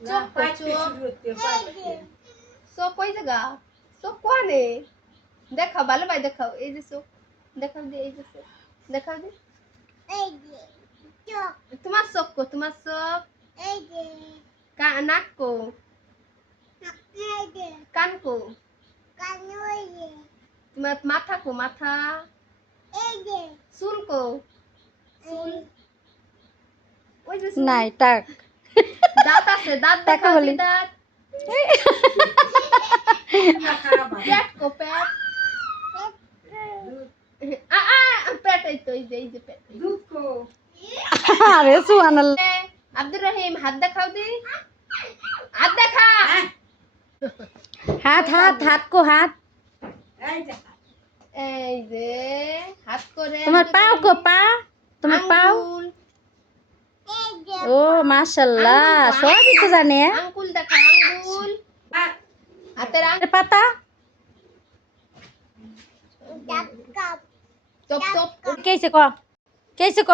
চোখ চোখ কই জায়গা চোখ কোয়ানে দেখাও ভালো ভাই দেখাও এই যে চোখ দেখাও দি এই যে চোখ দেখাও দি তোমার চোখ কো তোমার চোখ নাক কো কান কো তোমার মাথা কো মাথা চুল কো চুল ওই যে চুল। নাই টাক দাঁত আছে দাঁত টাকা দেখাও বলি। দি দাঁত পেট কো পেট পেট এই যে পেট আরে সুবহানাল্লাহ। আব্দুর রহিম হাত দেখাও দি হাত দেখা হাত হাত হাত কো হাত এই যে হাত করে তোমার পাও কো পা তোমার পাও আঙ্গুল ও মাশাআল্লাহ সবই তো জানে আঙ্গুল দেখা আঙ্গুল হাতের এর পাতা চপ চপ কেছে ক